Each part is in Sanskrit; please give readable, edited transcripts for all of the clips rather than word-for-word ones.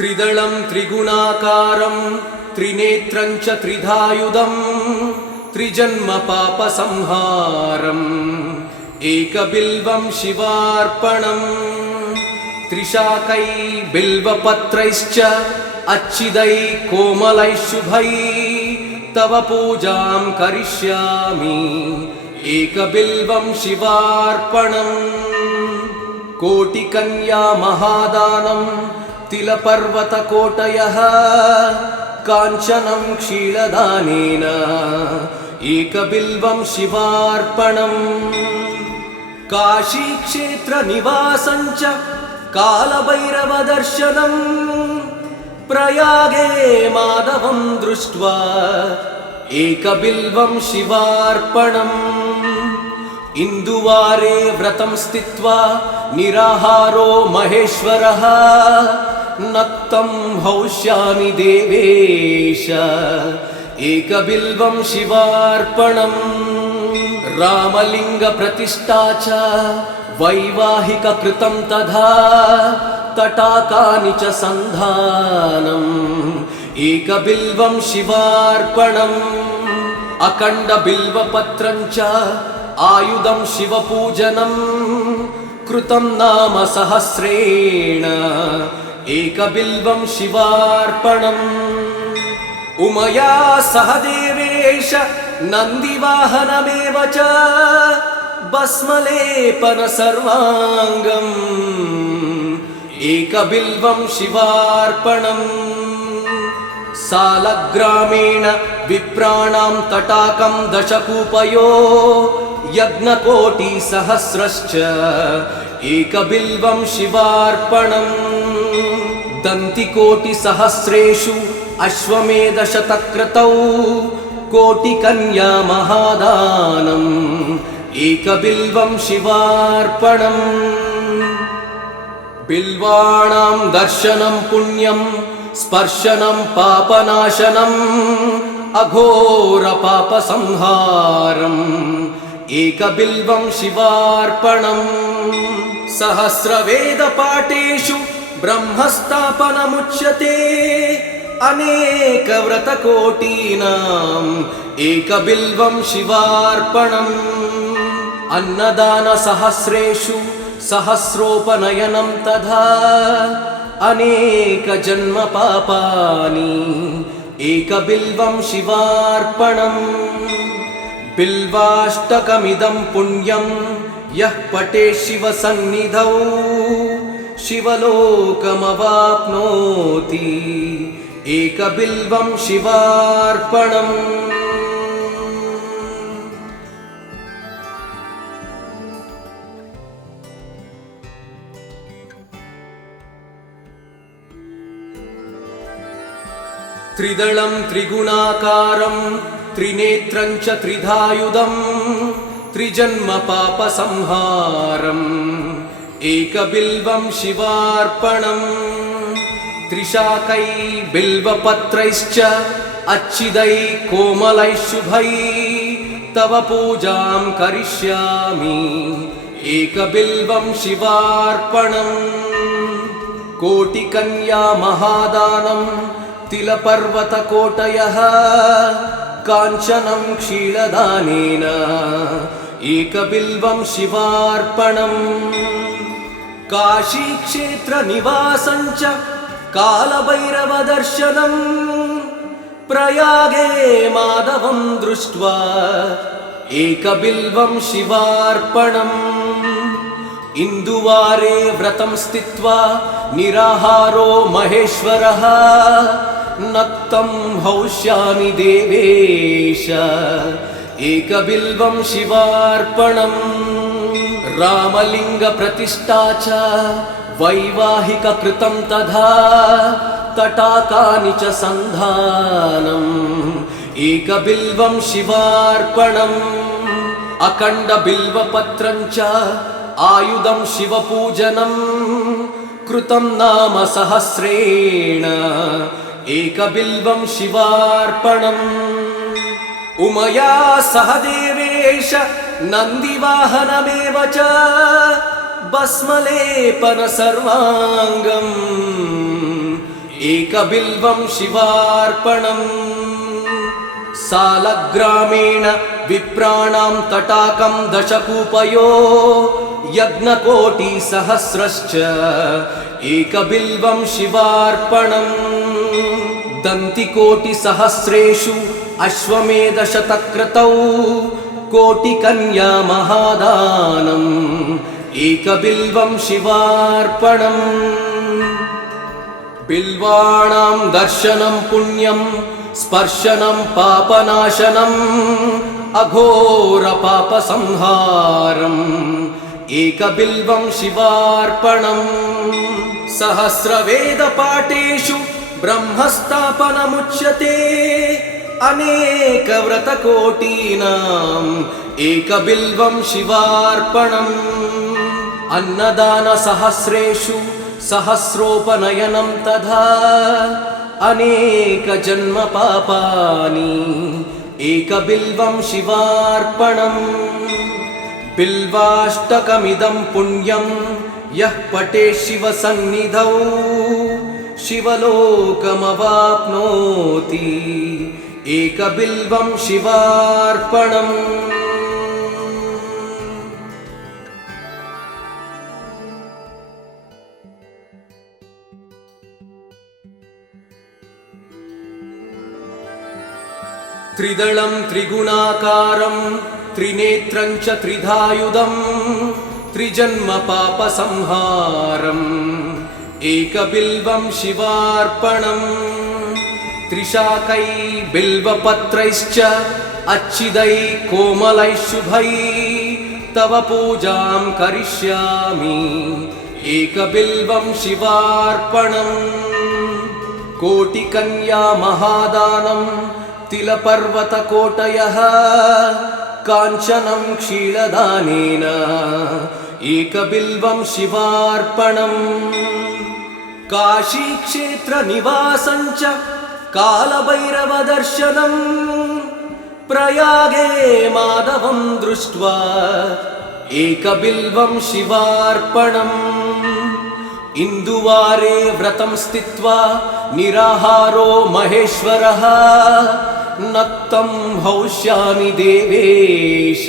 त्रिदलं त्रिगुणाकारं त्रिनेत्रं च त्रिधायुधं त्रिजन्म पापसंहारम् एकबिल्वं शिवार्पणम् त्रिशाकै बिल्वपत्रैश्च अच्छिदै कोमलै शुभै तव पूजां करिष्यामि एकबिल्वं शिवार्पणम् कोटिकन्या महादानं तिलपर्वतकोटयः काञ्चनं क्षीरदानेन एकबिल्वं शिवार्पणम् काशीक्षेत्रनिवासं च कालभैरवदर्शनं प्रयागे माधवं दृष्ट्वा एकबिल्वं शिवार्पणम् इन्दुवारे व्रतं स्थित्वा निराहारो महेश्वरः नक्तं हौष्यामि देवेश एकबिल्वं शिवार्पणम् रामलिङ्गप्रतिष्ठा च वैवाहिककृतं तथा तटाकानि च सन्धानम् एकबिल्वं शिवार्पणम् अखण्डबिल्वपत्रं च आयुधं शिवपूजनं कृतं नाम सहस्रेण एकबिल्वं शिवार्पणम् उमया सह देवेश नन्दिवाहनमेव च भस्मलेपन सर्वाङ्गम् एकबिल्वं शिवार्पणम् सालग्रामेण विप्राणां तटाकं दशकूपयो यज्ञकोटिसहस्रश्च एकबिल्वं शिवार्पणम् दन्तिकोटिसहस्रेषु अश्वमेधशतक्रतौ कोटिकन्या महादानम् एकबिल्वं शिवार्पणम् बिल्वाणां दर्शनं पुण्यं स्पर्शनं पापनाशनम् अघोरपापसंहारम् एकबिल्वं शिवार्पणम् सहस्रवेदपाठेषु ब्रह्मस्थापनमुच्यते अनेकव्रतकोटीनाम् एकबिल्वं शिवार्पणम् अन्नदानसहस्रेषु सहस्रोपनयनं तथा अनेकजन्मपापानि एकबिल्वं शिवार्पणम् बिल्वाष्टकमिदं पुण्यं यः पठेत् शिवसन्निधौ शिवलोकमवाप्नोति एकबिल्वं शिवार्पणम् त्रिदलं त्रिगुणाकारं त्रिनेत्रं च त्रिधायुधं त्रिजन्म पापसंहारम् एकबिल्वं शिवार्पणम् त्रिशाकै बिल्वपत्रैश्च अच्छिदै कोमलै शुभै तव पूजां करिष्यामि एकबिल्वं शिवार्पणम् कोटिकन्या महादानं तिलपर्वतकोटयः काञ्चनं क्षीरदानेन एकबिल्वं शिवार्पणम् काशीक्षेत्रनिवासं च कालभैरवदर्शनं प्रयागे माधवं दृष्ट्वा एकबिल्वं शिवार्पणम् इन्दुवारे व्रतं स्थित्वा निराहारो महेश्वरः नक्तं हौष्यामि देवेश एकबिल्वं शिवार्पणम् रामलिङ्गप्रतिष्ठा च वैवाहिककृतं तथा तटाकानि च सन्धानम् एकबिल्वं शिवार्पणम् अखण्डबिल्वपत्रं च आयुधं शिवपूजनं कृतं नाम सहस्रेण एकबिल्वं शिवार्पणम् उमया सह देवेश नन्दिवाहनमेव च भस्मलेपन सर्वाङ्गम् एकबिल्वं शिवार्पणम् सालग्रामेण विप्राणां तटाकं दशकूपयो यज्ञकोटिसहस्रश्च एकबिल्वं शिवार्पणम् दन्तिकोटिसहस्रेषु अश्वमेधशतक्रतौ कोटिकन्या महादानम् एकबिल्वं शिवार्पणम् बिल्वाणां दर्शनं पुण्यं स्पर्शनं पापनाशनम् अघोरपापसंहारम् एकबिल्वं शिवार्पणम् सहस्रवेदपाठेषु ब्रह्मस्थापनमुच्यते अनेकव्रतकोटीनाम् एकबिल्वं शिवार्पणम् अन्नदानसहस्रेषु सहस्रोपनयनं तथा अनेकजन्मपापानि एकबिल्वं शिवार्पणम् बिल्वाष्टकमिदं पुण्यं यः पठेत् शिवसन्निधौ शिवलोकमवाप्नोति एकबिल्वं शिवार्पणम् त्रिदलं त्रिगुणाकारं त्रिनेत्रं च त्रिधायुधं त्रिजन्मपापसंहारम् एकबिल्वं शिवार्पणम् त्रिशाकै बिल्वपत्रैश्च अच्छिदै कोमलैः शुभै तव पूजां करिष्यामि एकबिल्वं शिवार्पणम् कोटिकन्या महादानं तिलपर्वतकोटयः काञ्चनं क्षीरदानेन एकबिल्वं शिवार्पणम् काशीक्षेत्रनिवासं च कालभैरवदर्शनम् प्रयागे माधवं दृष्ट्वा एकबिल्वं शिवार्पणम् इन्दुवारे व्रतं स्थित्वा निराहारो महेश्वरः नक्तं हौष्यामि देवेश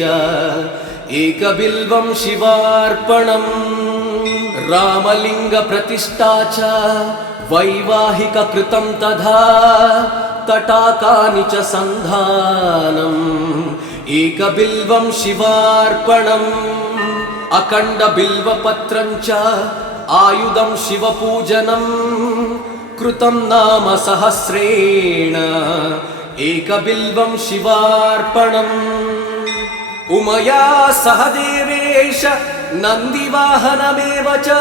एकबिल्वं शिवार्पणम् रामलिङ्गप्रतिष्ठा च वैवाहिककृतं तथा तटाकानि च सन्धानम् एकबिल्वं शिवार्पणम् अखण्डबिल्वपत्रं च आयुधं शिवपूजनम् कृतं नाम सहस्रेण एकबिल्वं शिवार्पणम् उमया सह देवेश नन्दिवाहनमेव च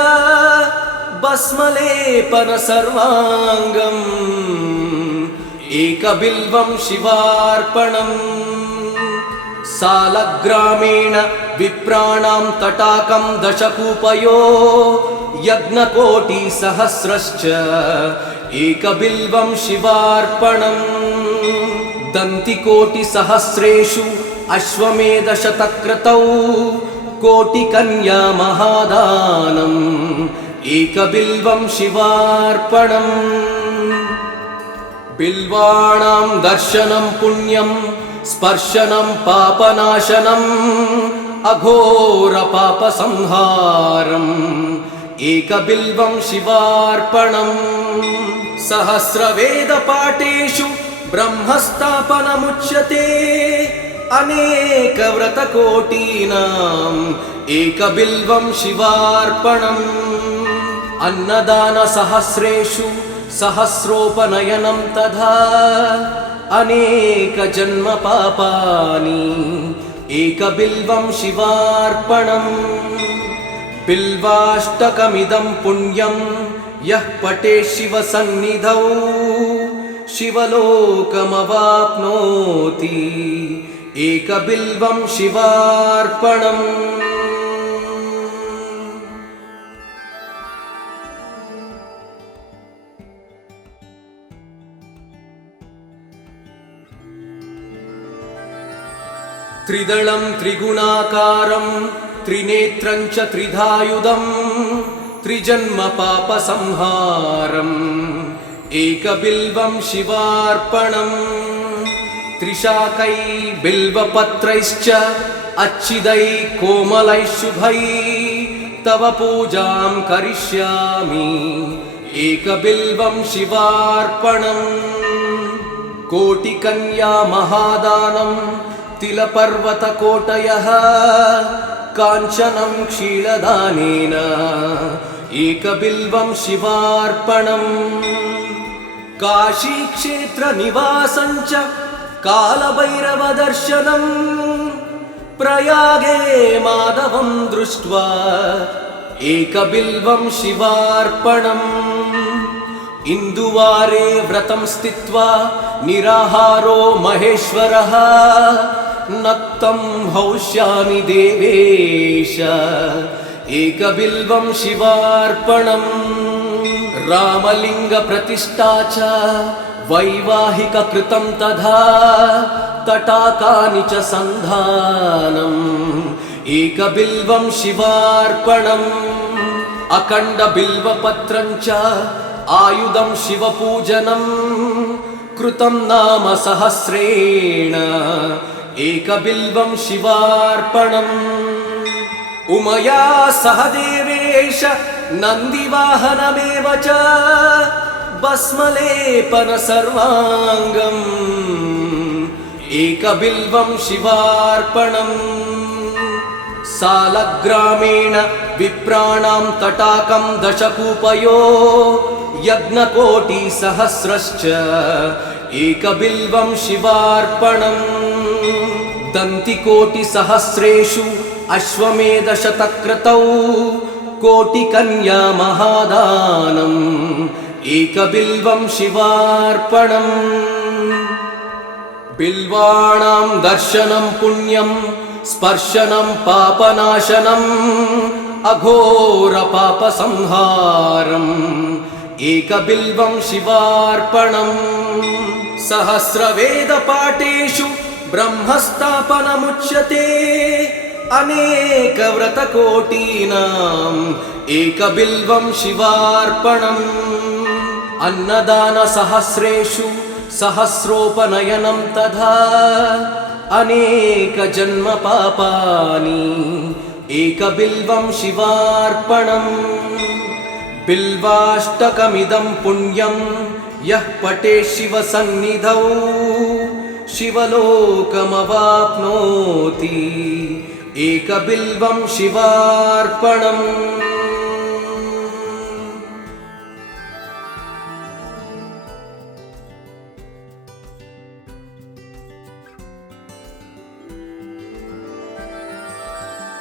भस्मलेपन सर्वाङ्गम् एकबिल्वं शिवार्पणम् सालग्रामेण विप्राणां तटाकं दशकूपयो यज्ञकोटिसहस्रश्च एकबिल्वं शिवार्पणम् दन्तिकोटिसहस्रेषु अश्वमेधशतक्रतौ कोटिकन्या महादानम् एकबिल्वं शिवार्पणम् बिल्वाणां दर्शनं पुण्यं स्पर्शनं पापनाशनम् अघोरपापसंहारम् एकबिल्वं शिवार्पणम् सहस्रवेदपाठेषु ब्रह्मस्थापनमुच्यते अनेकव्रतकोटीनाम् एकबिल्वं शिवार्पणम् अन्नदानसहस्रेषु सहस्रोपनयनं तथा अनेकजन्मपापानि एकबिल्वं शिवार्पणम् बिल्वाष्टकमिदं पुण्यं यः पठेत् शिवसन्निधौ शिवलोकमवाप्नोति एकबिल्वं शिवार्पणम् त्रिदलं त्रिगुणाकारं त्रिनेत्रं च त्रिधायुधं त्रिजन्मपापसंहारम् एकबिल्वं शिवार्पणम् त्रिशाकै बिल्वपत्रैश्च अच्छिदै कोमलै शुभै तव पूजां करिष्यामि एकबिल्वं शिवार्पणम् कोटिकन्या महादानं तिलपर्वतकोटयः काञ्चनं क्षीरदानेन एकबिल्वं शिवार्पणम् काशीक्षेत्रनिवासं च कालभैरवदर्शनम् प्रयागे माधवं दृष्ट्वा एकबिल्वं शिवार्पणम् इन्दुवारे व्रतं स्थित्वा निराहारो महेश्वरः नक्तं हौष्यामि देवेश एकबिल्वं शिवार्पणम् रामलिङ्गप्रतिष्ठा च वैवाहिककृतं तथा तटाकानि च सन्धानम् एकबिल्वं शिवार्पणम् अखण्डबिल्वपत्रं च आयुधं शिवपूजनं कृतं नाम सहस्रेण एकबिल्वं शिवार्पणम् उमया सह देवेश नन्दिवाहनमेव च भस्मलेपन सर्वाङ्गम् एकबिल्वं शिवार्पणम् सालग्रामेण विप्राणां तटाकं दशकूपयो यज्ञकोटिसहस्रश्च एकबिल्वं शिवार्पणम् दन्तिकोटिसहस्रेषु अश्वमेधशतक्रतौ कोटिकन्या महादानम् एकबिल्वं शिवार्पणम् बिल्वाणां दर्शनं पुण्यं स्पर्शनं पापनाशनम् अघोरपापसंहारम् एकबिल्वं शिवार्पणम् सहस्रवेदपाठेषु ब्रह्मस्थापनमुच्यते अनेकव्रतकोटीनाम् एकबिल्वं शिवार्पणम् अन्नदानसहस्रेषु सहस्रोपनयनं तथा अनेकजन्मपापानि एकबिल्वं शिवार्पणम् बिल्वाष्टकमिदं पुण्यं यः पठेत् शिवसन्निधौ शिवलोकमवाप्नोति एकबिल्वं शिवार्पणम्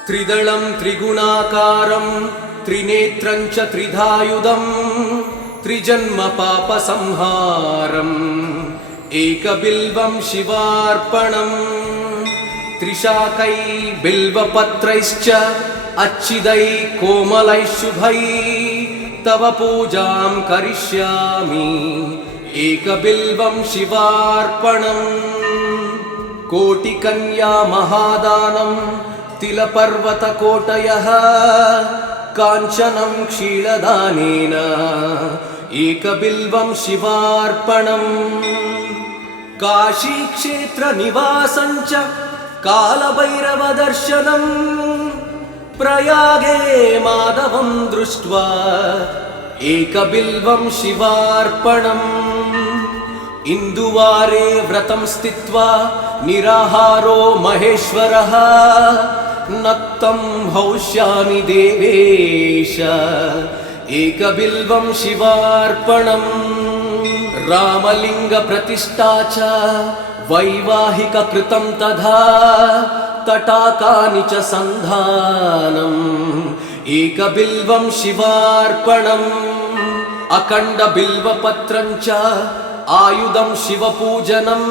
त्रिदलं त्रिगुणाकारं त्रिनेत्रं च त्रिधायुधं त्रिजन्मपापसंहारम् एकबिल्वं शिवार्पणम् त्रिशाकै बिल्वपत्रैश्च अच्छिदै कोमलै शुभै तव पूजां करिष्यामि एकबिल्वं शिवार्पणम् कोटिकन्या महादानं तिलपर्वतकोटयः काञ्चनं क्षीरदानेन एकबिल्वं शिवार्पणम् काशीक्षेत्रनिवासं च कालभैरवदर्शनम् प्रयागे माधवं दृष्ट्वा एकबिल्वं शिवार्पणम् इन्दुवारे व्रतं स्थित्वा निराहारो महेश्वरः नक्तं हौष्यामि देवेश एकबिल्वं शिवार्पणम् रामलिङ्गप्रतिष्ठा च वैवाहिककृतं तथा तटाकानि च सन्धानम् एकबिल्वं शिवार्पणम् अखण्डबिल्वपत्रं च आयुधं शिवपूजनं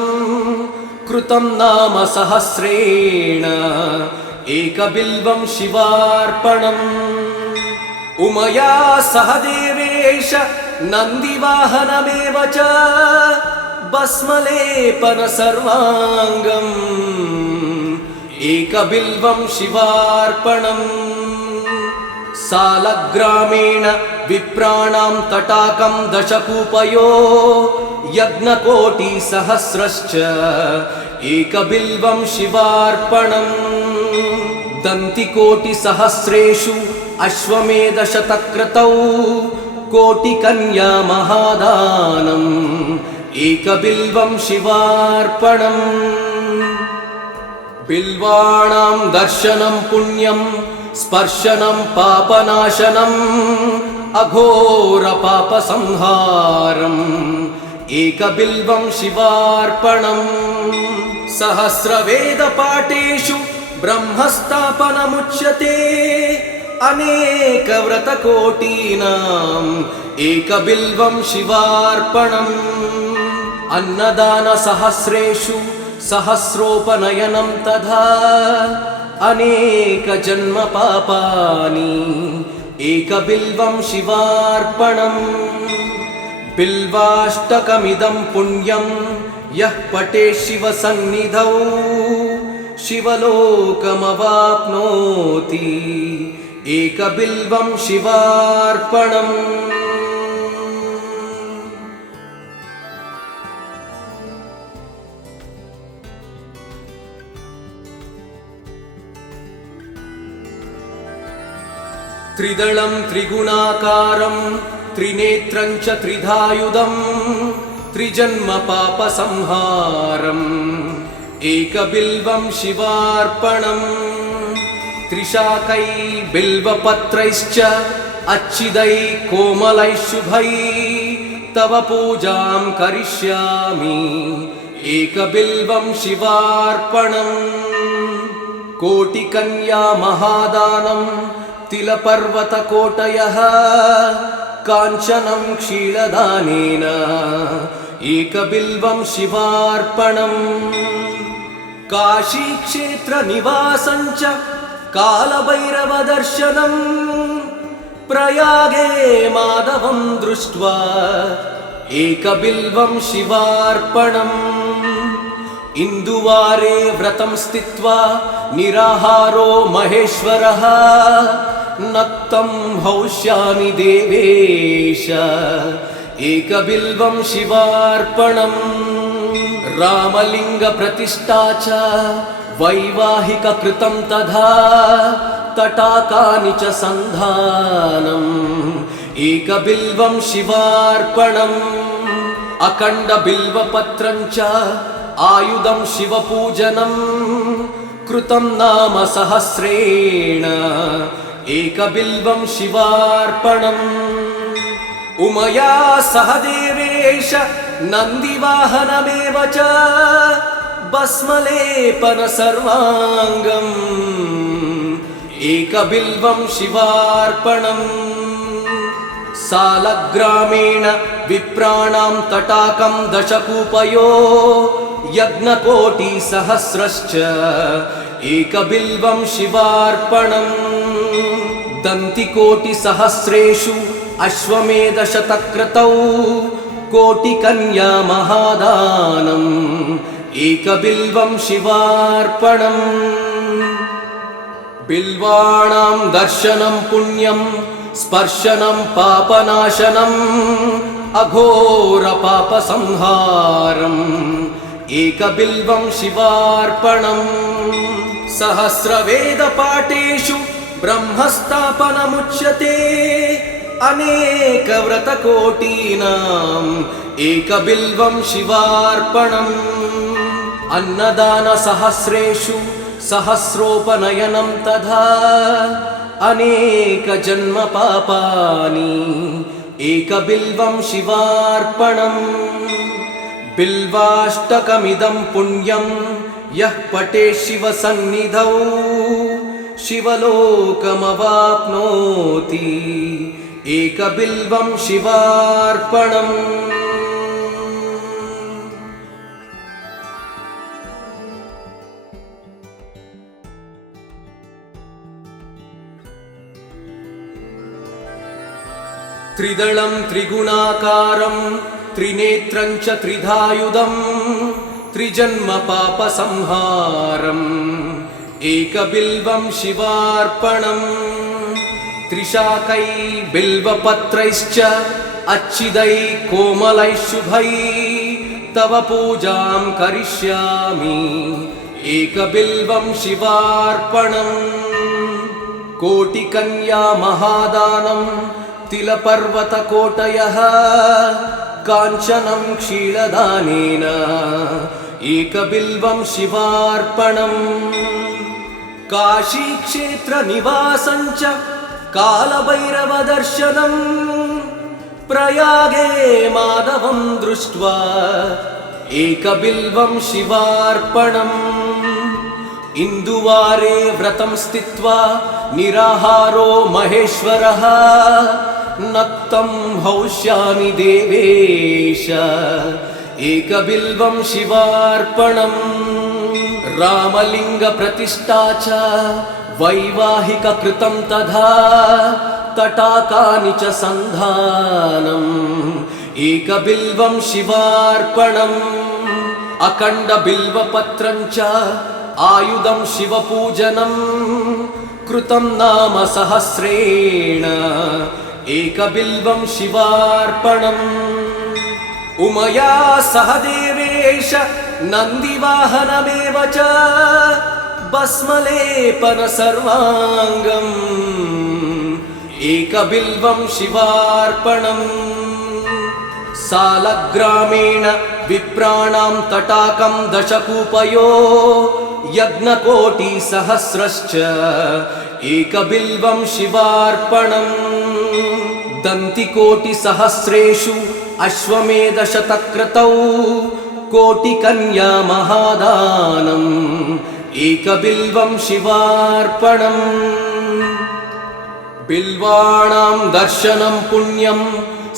कृतं नाम सहस्रेण एकबिल्वं शिवार्पणम् उमया सह देवेश नन्दिवाहनमेव च भस्मलेपन सर्वाङ्गम् एकबिल्वं शिवार्पणम् सालग्रामेण विप्राणां तटाकं दशकूपयो यज्ञकोटिसहस्रश्च एकबिल्वं शिवार्पणम् दन्तिकोटिसहस्रेषु अश्वमेधशतक्रतौ कोटिकन्या महादानम् एकबिल्वं शिवार्पणम् बिल्वाणां दर्शनं पुण्यं स्पर्शनं पापनाशनम् अघोरपापसंहारम् एकबिल्वं शिवार्पणम् सहस्रवेदपाठेषु ब्रह्मस्थापनमुच्यते अनेकव्रतकोटीनाम् एकबिल्वं शिवार्पणम् अन्नदानसहस्रेषु सहस्रोपनयनं तथा अनेकजन्मपापानि एकबिल्वं शिवार्पणम् बिल्वाष्टकमिदं पुण्यं यः पठेत् शिवसन्निधौ शिवलोकमवाप्नोति एकबिल्वं शिवार्पणम् त्रिदलं त्रिगुणाकारं त्रिनेत्रं च त्रिधायुधं त्रिजन्मपापसंहारम् एकबिल्वं शिवार्पणम् त्रिशाकै बिल्वपत्रैश्च अच्छिदै कोमलैः शुभै तव पूजां करिष्यामि एकबिल्वं शिवार्पणम् कोटिकन्या महादानं तिलपर्वतकोटयः काञ्चनं क्षीरदानेन एकबिल्वं शिवार्पणम् काशीक्षेत्रनिवासं च कालभैरवदर्शनम् प्रयागे माधवं दृष्ट्वा एकबिल्वं शिवार्पणम् इन्दुवारे व्रतं स्थित्वा निराहारो महेश्वरः नक्तं हौष्यामि देवेश एकबिल्वं शिवार्पणम् रामलिङ्गप्रतिष्ठा च वैवाहिककृतं तथा तटाकानि च सन्धानम् एकबिल्वं शिवार्पणम् अखण्डबिल्वपत्रं च आयुधं शिवपूजनं कृतं नाम सहस्रेण एकबिल्वं शिवार्पणम् उमया सह देवेश नन्दिवाहनमेव च भस्मलेपन सर्वाङ्गम् एकबिल्वं शिवार्पणम् सालग्रामेण विप्राणां तटाकं दशकूपयो यज्ञकोटिसहस्रश्च एकबिल्वं शिवार्पणम् दन्तिकोटिसहस्रेषु अश्वमेधशतक्रतौ कोटिकन्या महादानम् एकबिल्वं शिवार्पणम् बिल्वाणां दर्शनं पुण्यं स्पर्शनं पापनाशनम् अघोरपापसंहारम् एकबिल्वं शिवार्पणम् सहस्रवेदपाठेषु ब्रह्मस्थापनमुच्यते अनेकव्रतकोटीनाम् एकबिल्वं शिवार्पणम् अन्नदानसहस्रेषु सहस्रोपनयनं तथा अनेकजन्मपापानि एकबिल्वं शिवार्पणम् बिल्वाष्टकमिदं पुण्यं यः पठेत् शिवसन्निधौ शिवलोकमवाप्नोति एकबिल्वं शिवार्पणम् त्रिदलं त्रिगुणाकारं त्रिनेत्रं च त्रिधायुधं त्रिजन्मपापसंहारम् एकबिल्वं शिवार्पणम् त्रिशाकै बिल्वपत्रैश्च अच्छिदै कोमलैः शुभै तव पूजां करिष्यामि एकबिल्वं शिवार्पणम् कोटिकन्या महादानं तिलपर्वतकोटयः काञ्चनं क्षीरदानेन एकबिल्वं शिवार्पणम् काशीक्षेत्रनिवासं च कालभैरवदर्शनम् प्रयागे माधवं दृष्ट्वा एकबिल्वं शिवार्पणम् इन्दुवारे व्रतं स्थित्वा निराहारो महेश्वरः नक्तं हौष्यामि देवेश एकबिल्वं शिवार्पणम् रामलिङ्गप्रतिष्ठा च वैवाहिककृतं तथा तटाकानि च सन्धानम् एकबिल्वं शिवार्पणम् अखण्डबिल्वपत्रं च आयुधं शिवपूजनं कृतं नाम सहस्रेण एकबिल्वं शिवार्पणम् उमया सह देवेश नन्दिवाहनमेव च भस्मलेपन सर्वाङ्गम् एकबिल्वं शिवार्पणम् सालग्रामेण विप्राणां तटाकं दशकूपयो यज्ञकोटिसहस्रश्च एकबिल्वं शिवार्पणम् दन्तिकोटिसहस्रेषु अश्वमेधशतक्रतौ कोटिकन्या महादानम् एकबिल्वं शिवार्पणम् बिल्वाणां दर्शनं पुण्यं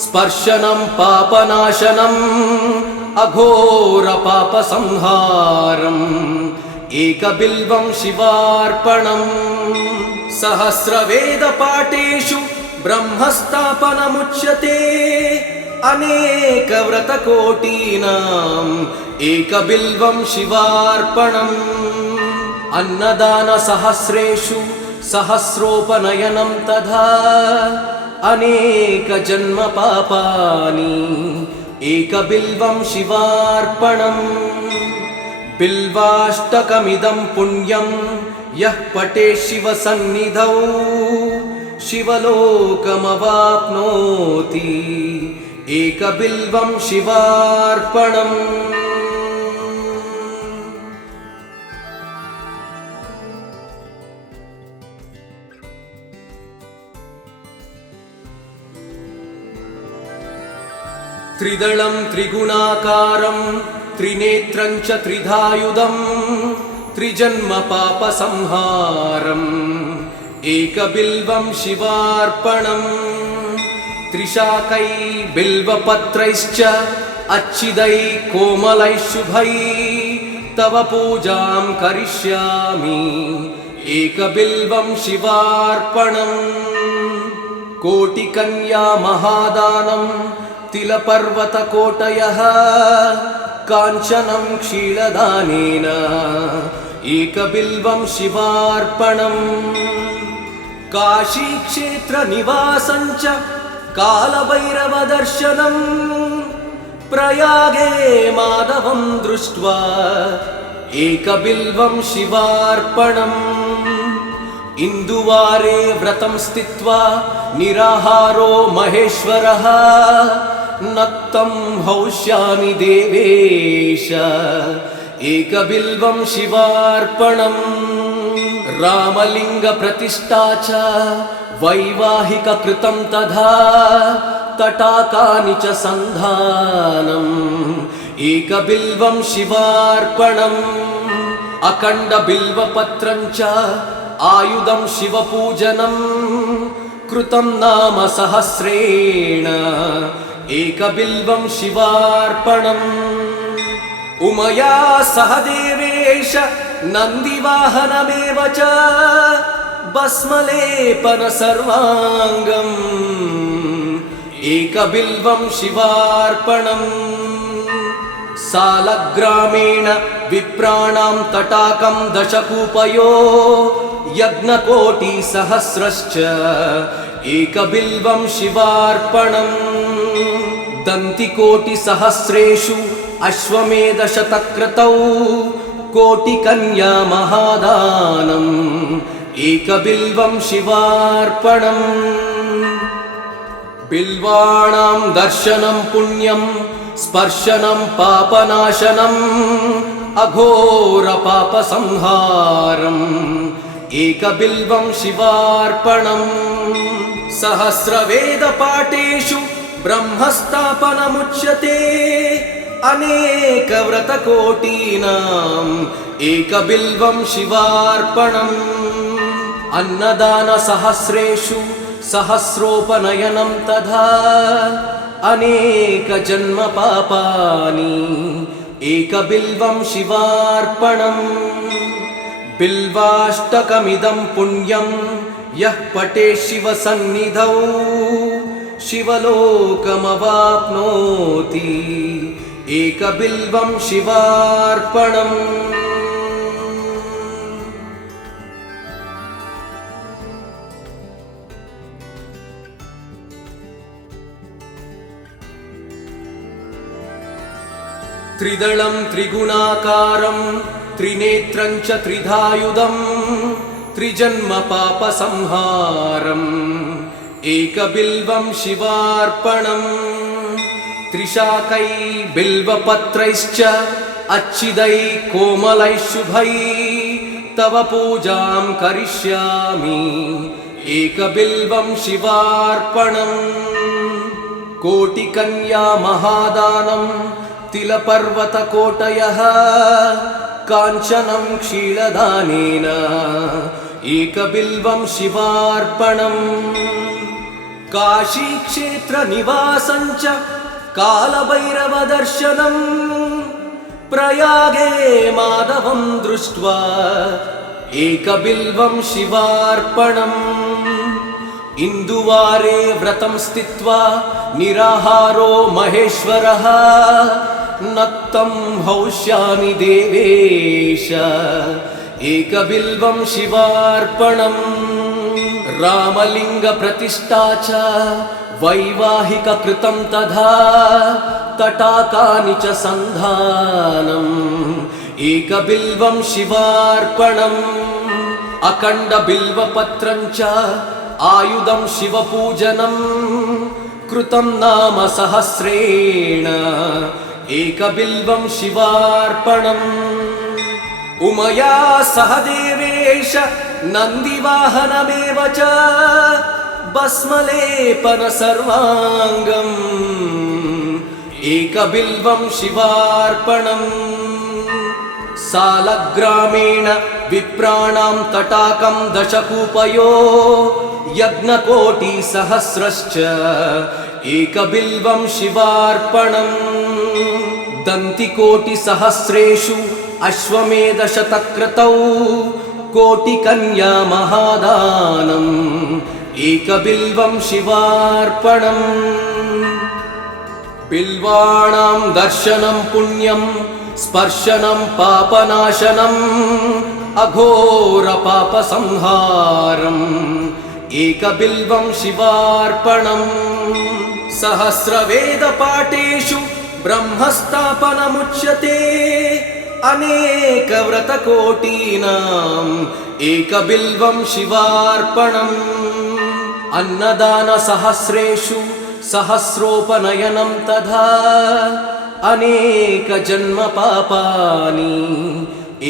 स्पर्शनं पापनाशनम् अघोरपापसंहारम् एकबिल्वं शिवार्पणम् सहस्रवेदपाठेषु ब्रह्मस्थापनमुच्यते अनेकव्रतकोटीनाम् एकबिल्वं शिवार्पणम् अन्नदानसहस्रेषु सहस्रोपनयनं तथा अनेकजन्मपापानि एकबिल्वं शिवार्पणम् बिल्वाष्टकमिदं पुण्यं यः पठेत् शिवसन्निधौ शिवलोकमवाप्नोति एकबिल्वं शिवार्पणम् त्रिदलं त्रिगुणाकारं त्रिनेत्रं च त्रिधायुधं त्रिजन्मपापसंहारम् एकबिल्वं शिवार्पणम् त्रिशाकै बिल्वपत्रैश्च अच्छिदै कोमलैः शुभै तव पूजां करिष्यामि एकबिल्वं शिवार्पणम् कोटिकन्या महादानं तिलपर्वतकोटयः काञ्चनं क्षीरदानेन एकबिल्वं शिवार्पणम् काशीक्षेत्रनिवासं च कालभैरवदर्शनम् प्रयागे माधवं दृष्ट्वा एकबिल्वं शिवार्पणम् इन्दुवारे व्रतं स्थित्वा निराहारो महेश्वरः नक्तं हौष्यामि देवेश एकबिल्वं शिवार्पणम् रामलिङ्गप्रतिष्ठा च वैवाहिककृतं तथा तटाकानि च सन्धानम् एकबिल्वं शिवार्पणम् अखण्डबिल्वपत्रं च आयुधं शिवपूजनं कृतं नाम सहस्रेण एकबिल्वं शिवार्पणम् उमया सह देवेश नन्दिवाहनमेव च भस्मलेपन सर्वाङ्गम् एकबिल्वं शिवार्पणम् सालग्रामेण विप्राणां तटाकं दशकूपयो यज्ञकोटिसहस्रश्च एकबिल्वं शिवार्पणम् दन्तिकोटिसहस्रेषु अश्वमेधशतक्रतौ कोटिकन्या महादानम् एकबिल्वं शिवार्पणम् बिल्वाणां दर्शनं पुण्यं स्पर्शनं पापनाशनम् अघोरपापसंहारम् एकबिल्वं शिवार्पणम् सहस्रवेदपाठेषु ब्रह्मस्थापनमुच्यते अनेकव्रतकोटीनाम् एकबिल्वं शिवार्पणम् अन्नदानसहस्रेषु सहस्रोपनयनं तथा अनेकजन्मपापानि एकबिल्वं शिवार्पणम् बिल्वाष्टकमिदं पुण्यं यः पठेत् शिवसन्निधौ शिवलोकमवाप्नोति एकबिल्वं शिवार्पणम् त्रिदलं त्रिगुणाकारं त्रिनेत्रं च त्रिधायुधं त्रिजन्मपापसंहारम् एकबिल्वं शिवार्पणम् त्रिशाकै बिल्वपत्रैश्च अच्छिदै कोमलै शुभै तव पूजां करिष्यामि एकबिल्वं शिवार्पणम् कोटिकन्या महादानं तिलपर्वतकोटयः काञ्चनं क्षीरदानेन एकबिल्वं शिवार्पणम् काशीक्षेत्रनिवासं च कालभैरवदर्शनम् प्रयागे माधवं दृष्ट्वा एकबिल्वं शिवार्पणम् इन्दुवारे व्रतं स्थित्वा निराहारो महेश्वरः नक्तं हौष्यामि देवेश एकबिल्वं शिवार्पणम् रामलिङ्गप्रतिष्ठा च वैवाहिककृतं तथा तटाकानि च सन्धानम् एकबिल्वं शिवार्पणम् अखण्डबिल्वपत्रं च आयुधं शिवपूजनम् कृतं नाम सहस्रेण एकबिल्वं शिवार्पणम् उमया सह देवेश नन्दिवाहनमेव च भस्मलेपन सर्वाङ्गम् एकबिल्वं शिवार्पणम् सालग्रामेण विप्राणां तटाकं दशकूपयो यज्ञकोटिसहस्रश्च एकबिल्वं शिवार्पणम् दन्तिकोटिसहस्रेषु अश्वमेधशतक्रतौ कोटिकन्या महादानम् एकबिल्वं शिवार्पणम् बिल्वाणां दर्शनं पुण्यं स्पर्शनं पापनाशनम् अघोरपापसंहारम् एकबिल्वं शिवार्पणम् सहस्रवेदपाठेषु ब्रह्मस्थापनमुच्यते अनेकव्रतकोटीनाम् एकबिल्वं शिवार्पणम् अन्नदानसहस्रेषु सहस्रोपनयनं तथा अनेकजन्मपापानि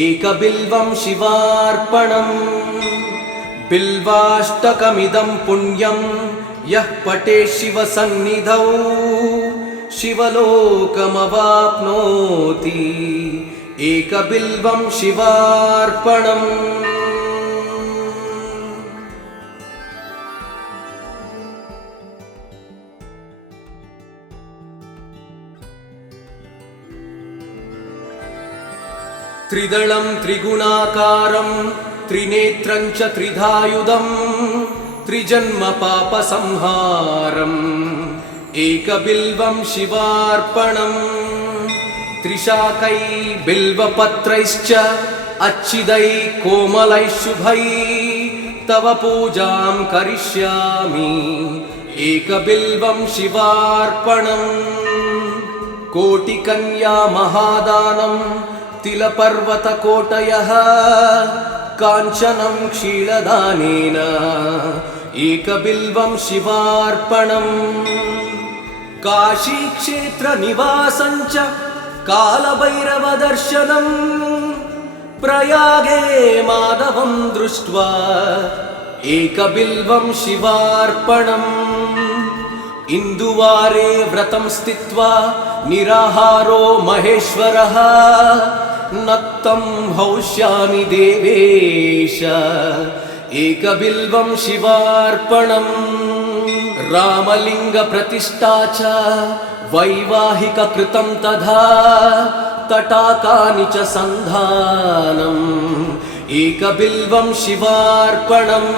एकबिल्वं शिवार्पणम् बिल्वाष्टकमिदं पुण्यं यः पठेत् शिवसन्निधौ शिवलोकमवाप्नोति एकबिल्वं शिवार्पणम् त्रिदलं त्रिगुणाकारं त्रिनेत्रं च त्रिधायुधं त्रिजन्मपापसंहारम् एकबिल्वं शिवार्पणम् त्रिशाकै बिल्वपत्रैश्च अच्छिदै कोमलै शुभै तव पूजां करिष्यामि एकबिल्वं शिवार्पणम् कोटिकन्या महादानं तिलपर्वतकोटयः काञ्चनं क्षीरदानेन एकबिल्वं शिवार्पणम् काशीक्षेत्रनिवासं च कालभैरवदर्शनम् प्रयागे माधवं दृष्ट्वा एकबिल्वं शिवार्पणम् इन्दुवारे व्रतं स्थित्वा निराहारो महेश्वरः नक्तं हौष्यामि देवेश एकबिल्वं शिवार्पणम् रामलिङ्गप्रतिष्ठा च वैवाहिककृतं तथा तटाकानि च सन्धानम् एकबिल्वं शिवार्पणम्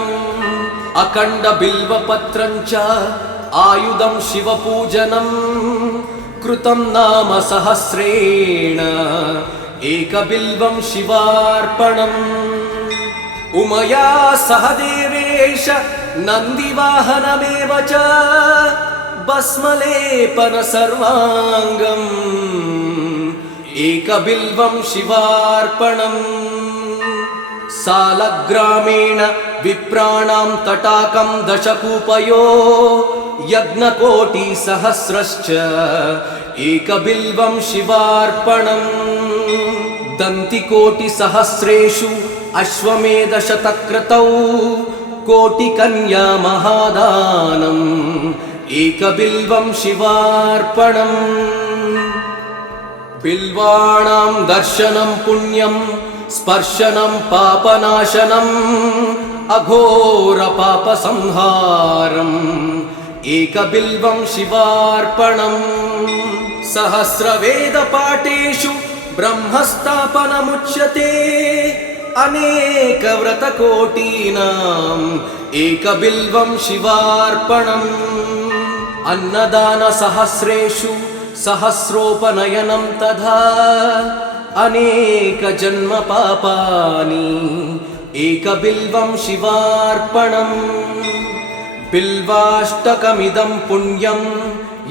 अखण्डबिल्वपत्रं च आयुधं शिवपूजनं कृतं नाम सहस्रेण एकबिल्वं शिवार्पणम् उमया सह देवेश नन्दिवाहनमेव च भस्मलेपन सर्वाङ्गम् एकबिल्वं शिवार्पणम् सालग्रामेण विप्राणां तटाकं दशकूपयो यज्ञकोटिसहस्रश्च एकबिल्वं शिवार्पणम् दन्तिकोटिसहस्रेषु अश्वमेधशतक्रतौ कोटिकन्या महादानम् एकबिल्वं शिवार्पणम् बिल्वाणां दर्शनं पुण्यं स्पर्शनं पापनाशनम् अघोरपापसंहारम् एकबिल्वं शिवार्पणम् सहस्रवेदपाठेषु ब्रह्मस्थापनमुच्यते अनेकव्रतकोटीनाम् एकबिल्वं शिवार्पणम् अन्नदानसहस्रेषु सहस्रोपनयनं तथा अनेकजन्मपापानि एकबिल्वं शिवार्पणम् बिल्वाष्टकमिदं पुण्यं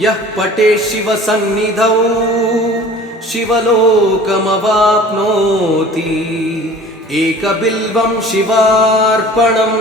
यः पठेत् शिवसन्निधौ शिवलोकमवाप्नोति एकबिल्वं शिवार्पणम्